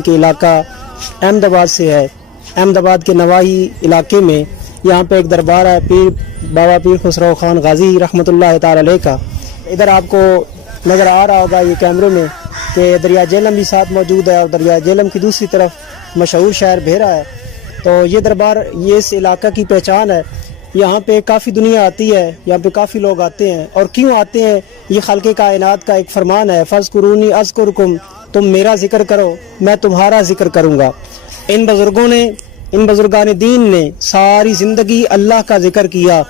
के इलाका अहमदाबाद से है। अहमदाबाद के नवाही इलाके में यहाँ पे एक दरबार है बाबा पीर खुसरो खान गाजी रहमतुल्लाह ताला अलैह का। इधर आपको नज़र आ रहा होगा ये कैमरे में कि दरिया झेलम भी साथ मौजूद है और दरिया झेलम की दूसरी तरफ मशहूर शहर भेरा है। तो ये दरबार ये इस इलाका की पहचान है। यहाँ पे काफ़ी दुनिया आती है, यहाँ पे काफ़ी लोग आते हैं। और क्यों आते हैं, ये खल्क़े कायनात का एक फरमान है, फ़ज़्कुरूनी अज़्कुरुकुम, तुम मेरा जिक्र करो मैं तुम्हारा जिक्र करूँगा। इन बुज़ुर्गों ने, इन बुज़ुर्गान दीन ने सारी ज़िंदगी अल्लाह का जिक्र किया,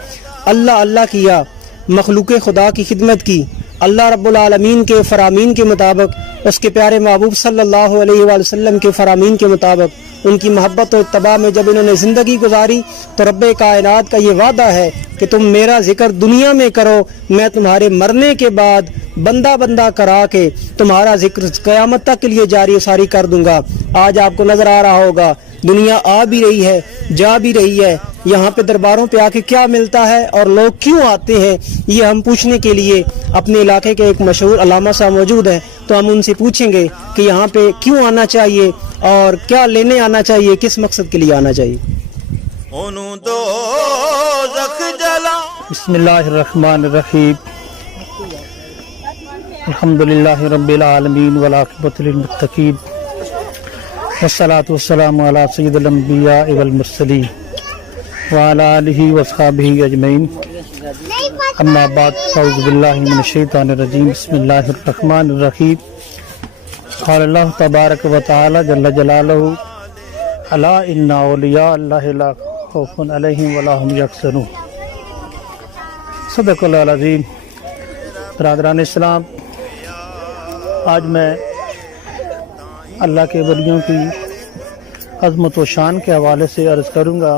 अल्लाह अल्लाह किया, मखलूक़ खुदा की खिदमत की। अल्लाह रब्बुल आलमीन के फरामीन के मुताबिक, उसके प्यारे महबूब सल्लल्लाहु अलैहि वसल्लम के फरामीन के मुताबिक उनकी मोहब्बत और इत्तबा में जब इन्होंने ज़िंदगी गुजारी तो रब्बे कायनात का ये वादा है कि तुम मेरा जिक्र दुनिया में करो, मैं तुम्हारे मरने के बाद बंदा बंदा करा के तुम्हारा जिक्र क़यामत तक के लिए जारी सारी कर दूंगा। आज आपको नज़र आ रहा होगा दुनिया आ भी रही है, जा भी रही है। यहाँ पे दरबारों पे आके क्या मिलता है और लोग क्यों आते हैं, ये हम पूछने के लिए अपने इलाके के एक मशहूर अल्लामा साहब मौजूद हैं। तो हम उनसे पूछेंगे कि यहाँ पे क्यों आना चाहिए और क्या लेने आना चाहिए, किस मकसद के लिए आना चाहिए। बिस्मिल्लाहिर्रहमानिर्रहीम, अल्हम्दुलिल्लाहि रब्बिल आलमीन वल आक़िबतु लिल मुत्तक़ीन वस्सलातु वस्सलामु अला सय्यिदिल अंबिया वल मुरसलीन व अला आलिहि व अस्हाबिहि अजमईन। अम्मा बाद, अऊज़ु बिल्लाहि मिनश शैतानिर रजीम, बिस्मिल्लाहिर रहमानिर रहीम। क़ाल अल्लाहु तबारक व तआला जल्ल जलालुहु अला इन्ना औलिया अल्लाहि ला खौफुन अलैहिम व ला हुम यहज़नून। सदक़ल्लाहुल अज़ीम। बरादरान इस्लाम, आज मैं अल्लाह के वलियों की अज़मत व शान के हवाले से अर्ज़ करूँगा।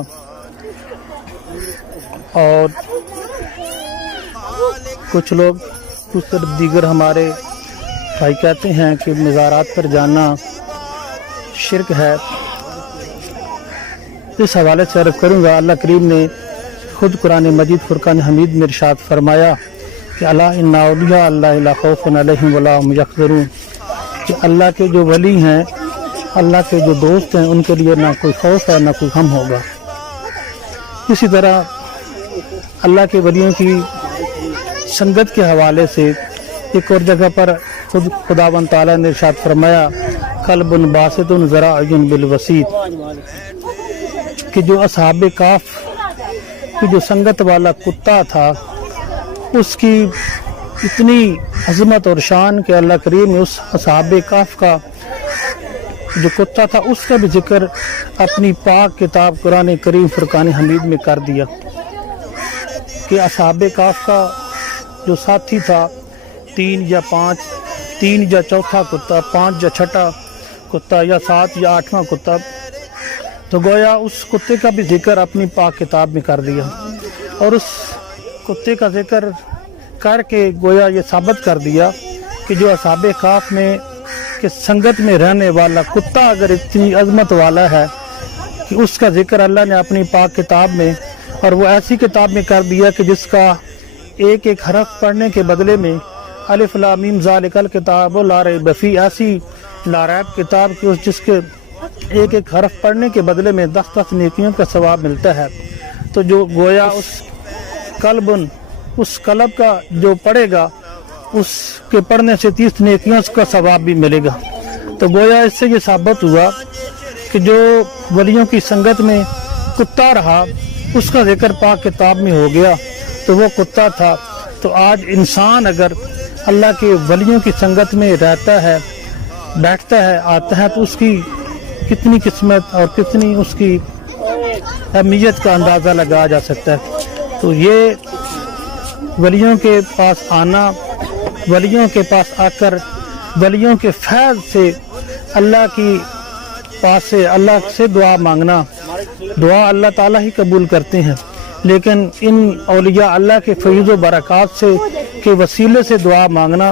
और कुछ लोग, कुछ दीगर हमारे भाई कहते हैं कि मज़ारात पर जाना शिरक है। इस हवाले से अर्ज़ करूँगा। अल्लाह करीम ने खुद कुरान मजीद फुरकान हमीद में इरशाद फरमाया कि अला इन्ना औलिया अल्लाहि ला खौफुन अलैहिम व ला हुम यहज़नून, कि अल्लाह के जो वली हैं, अल्लाह के जो दोस्त हैं, उनके लिए ना कोई खौफ है ना कोई गम होगा। इसी तरह अल्लाह के वलियों की संगत के हवाले से एक और जगह पर खुद खुदावंद ताला ने इरशाद फरमाया कल्बुन बासितुन ज़राअयुन बिल वसीत, कि जो असहाबे काफ की जो संगत वाला कुत्ता था उसकी इतनी अज़मत और शान के अल्लाह करीम ने उस असहाबे काफ का जो कुत्ता था उसका भी जिक्र अपनी पाक किताब कुरान करीम फुरकान हमीद में कर दिया कि असहाबे काफ का जो साथी था, 3 या 5, 3 या चौथा कुत्ता, 5 या छठा कुत्ता, या 7 या 8वां कुत्ता, तो गोया उस कुत्ते का भी जिक्र अपनी पाक किताब में कर दिया। और उस कुत्ते का जिक्र करके गोया ये साबित कर दिया कि जो असहाबे काफ में कि संगत में रहने वाला कुत्ता अगर इतनी अजमत वाला है कि उसका जिक्र अल्लाह ने अपनी पाक किताब में, और वो ऐसी किताब में कर दिया कि जिसका एक एक हरफ पढ़ने के बदले में अलिफ लाम मीम ज़ालिकल किताबु ला रैब फ़ीह, ऐसी लारैब किताब की उस जिसके एक एक हरफ पढ़ने के बदले में 10-10 नेकियों का सवाब मिलता है। तो जो गोया उस कल्बुन, उस कलब का जो पढ़ेगा उसके पढ़ने से 30 नेकियों का सवाब भी मिलेगा। तो गोया इससे ये साबित हुआ कि जो वलियों की संगत में कुत्ता रहा उसका जिक्र पाक किताब में हो गया, तो वो कुत्ता था। तो आज इंसान अगर अल्लाह के वलियों की संगत में रहता है, बैठता है, आता है, तो उसकी कितनी किस्मत और कितनी उसकी अहमियत का अंदाज़ा लगाया जा सकता है। तो ये वलियों के पास आना, वलियों के पास आकर वलियों के फैज़ से अल्लाह की पास से अल्लाह से दुआ मांगना, दुआ अल्लाह ताला ही कबूल करते हैं, लेकिन इन औलिया अल्लाह के फैज़ व बरक़ात से के वसीले से दुआ मांगना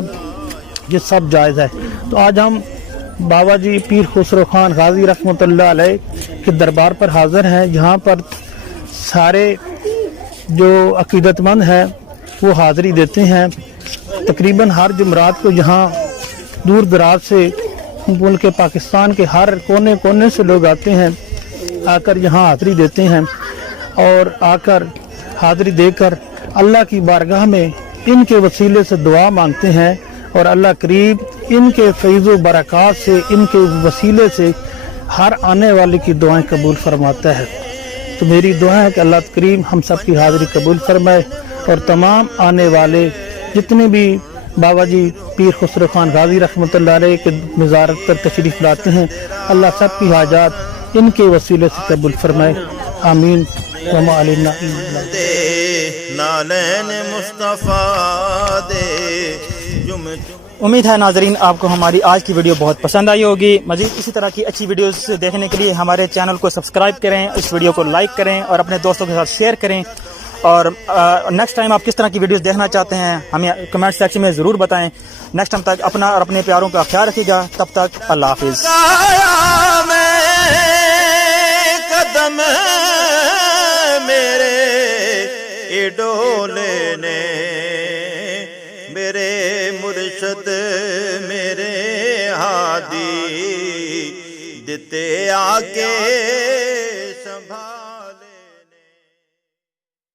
ये सब जायज़ है। तो आज हम बाबा जी पीर खुसरो खान गाजी रहमतुल्लाह अलैह के दरबार पर हाज़िर हैं, जहाँ पर सारे जो अकीदतमंद हैं वो हाज़िरी देते हैं। तकरीबन हर जुमरात को यहाँ दूर दराज से मुल्क पाकिस्तान के हर कोने कोने से लोग आते हैं, आकर यहाँ हाज़िरी देते हैं और आकर हाज़िरी देकर अल्लाह की बारगाह में इनके वसीले से दुआ मांगते हैं और अल्लाह करीब इनके फैज़ बरक़ात से, इनके वसीले से हर आने वाले की दुआएं कबूल फरमाता है। तो मेरी दुआ है कि अल्लाह करीम हम सब की हाज़िरी कबूल फरमाए और तमाम आने वाले जितने भी बाबा जी पीर खुसरो खान गाजी रहमतुल्लाह अलैह के मज़ार पर तशरीफ़ लाते हैं, अल्लाह सब की हाजात इनके वसीले से कबूल फरमाए। आमीन। वमा अलैना इल्ला नालैन मुस्तफ़ा दे जुम उम्मीद है नाजरीन आपको हमारी आज की वीडियो बहुत पसंद आई होगी। मज़ीद इसी तरह की अच्छी वीडियोस देखने के लिए हमारे चैनल को सब्सक्राइब करें, इस वीडियो को लाइक करें और अपने दोस्तों के साथ शेयर करें। और नेक्स्ट टाइम आप किस तरह की वीडियोस देखना चाहते हैं हमें कमेंट सेक्शन में ज़रूर बताएं। नेक्स्ट टाइम तक अपना और अपने प्यारों का ख्याल रखिएगा। तब तक अल्लाह हाफिज़। कदम मेरे डोले ने मेरे मुर्शद मेरे हादी दिते आके संभाल